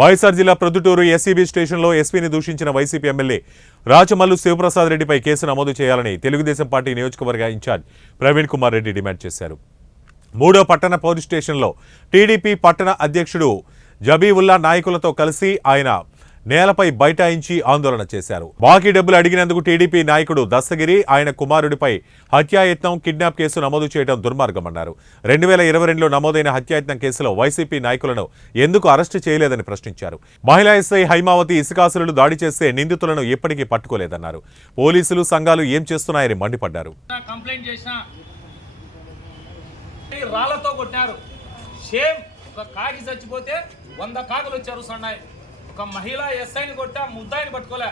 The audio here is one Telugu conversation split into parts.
వైఎస్ఆర్ జిల్లా ప్రొద్దుటూరు ఎస్సీబీ స్టేషన్లో ఎస్పీని దూషించిన వైసీపీ ఎమ్మెల్యే రాచమల్లు శివప్రసాద్ రెడ్డిపై కేసు నమోదు చేయాలని తెలుగుదేశం పార్టీ నియోజకవర్గ ఇన్ఛార్జ్ ప్రవీణ్ కుమార్ రెడ్డి డిమాండ్ చేశారు. 3వ పట్టణ పోలీస్ స్టేషన్లో టీడీపీ పట్టణ అధ్యక్షుడు జబీవుల్లా నాయకులతో కలిసి ఆయన నేలపై బైఠాయించి ఆందోళన చేశారు. బాకీ డబ్బులు అడిగినందుకు టీడీపీ నాయకుడు దస్తగిరి ఆయన కుమారుడిపై హత్యాయత్నం, కిడ్నాప్ కేసు నమోదు చేయడం దుర్మార్గమన్నారు. 2022లో నమోదైన హత్యాయత్నం కేసులో వైసీపీ నాయకులను ఎందుకు అరెస్టు చేయలేదని ప్రశ్నించారు. మహిళా ఎస్ఐ హైమావతి ఇసుకాసులు దాడి చేస్తే నిందితులను ఇప్పటికీ పట్టుకోలేదన్నారు. పోలీసులు సంఘాలు ఏం చేస్తున్నాయని మండిపడ్డారు. రాళ్లతో కొట్టారు. షేమ్. ఒక కాకి చచ్చిపోతే 100 కాకులు వచ్చి అరుస్తున్నాయి. ఒక మహిళా ఎస్ఐని కొట్టా, ముద్దాయిని పట్టుకోలే.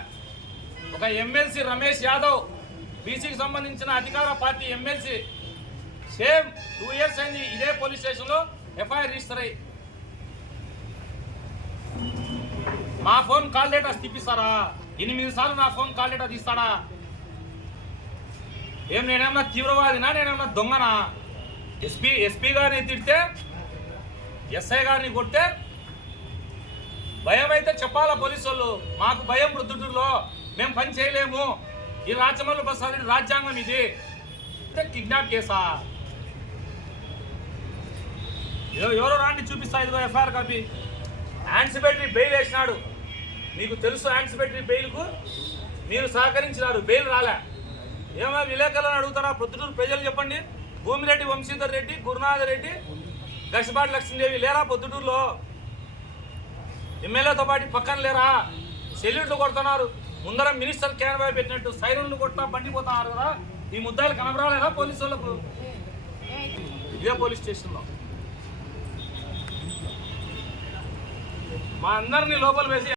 ఒక ఎమ్మెల్సీ రమేష్ యాదవ్, బీసీకి సంబంధించిన అధికార పార్టీ ఎమ్మెల్సీ, సేమ్ 2 ఇయర్స్ అయింది ఇదే పోలీస్ స్టేషన్లో ఎఫ్ఐఆర్ రిజిస్టర్ అయ్యి. మా ఫోన్ కాల్ డేటా తీపిస్తారా? 8 సార్లు నా ఫోన్ కాల్ డేటా తీస్తాడా? ఏం నేనేమన్నా తీవ్రవాదినా, నేనేమన్నా దొంగనా? ఎస్పీ గారిని తిడితే, ఎస్ఐ గారిని కొడితే భయం అయితే చెప్పాలా పోలీసు వాళ్ళు? మాకు భయం ప్రొద్దుటూరులో, మేము పని చేయలేము. ఈ రాచమల్లు ప్రసాద్ రెడ్డి రాజ్యాంగం ఇది. కిడ్నాప్ కేసా? ఎవరో రాండి చూపిస్తా. ఇదిగో ఎఫ్ఐఆర్ కాపీ. యాంటిసిపేటరీ బెయిల్ వేసినాడు. మీకు తెలుసు యాంటిసిపేటరీ బెయిల్కు మీరు సహకరించినారు, బెయిల్ రాలే. ఏమో విలేకరులను అడుగుతారా? ప్రొద్దుటూరు ప్రజలు చెప్పండి. భూమిరెడ్డి వంశీధర్ రెడ్డి, గురునాథ్ రెడ్డి, గచ్చిపాటి లక్ష్మీదేవి లేరా పొద్దుటూరులో? ఎమ్మెల్యేతో పాటు పక్కన లేరా? సెల్యూట్లు కొడుతున్నారు. ముందర మినిస్టర్ క్యాన్వాయ్ పెట్టినట్టు సైరన్లు కొట్టా బండిపోతున్నారు కదా. ఈ ముద్దాయిలు కనబరాలేదా పోలీసు వాళ్ళకు? ఇదే పోలీస్ స్టేషన్లో మా అందరినీ లోపల వేసి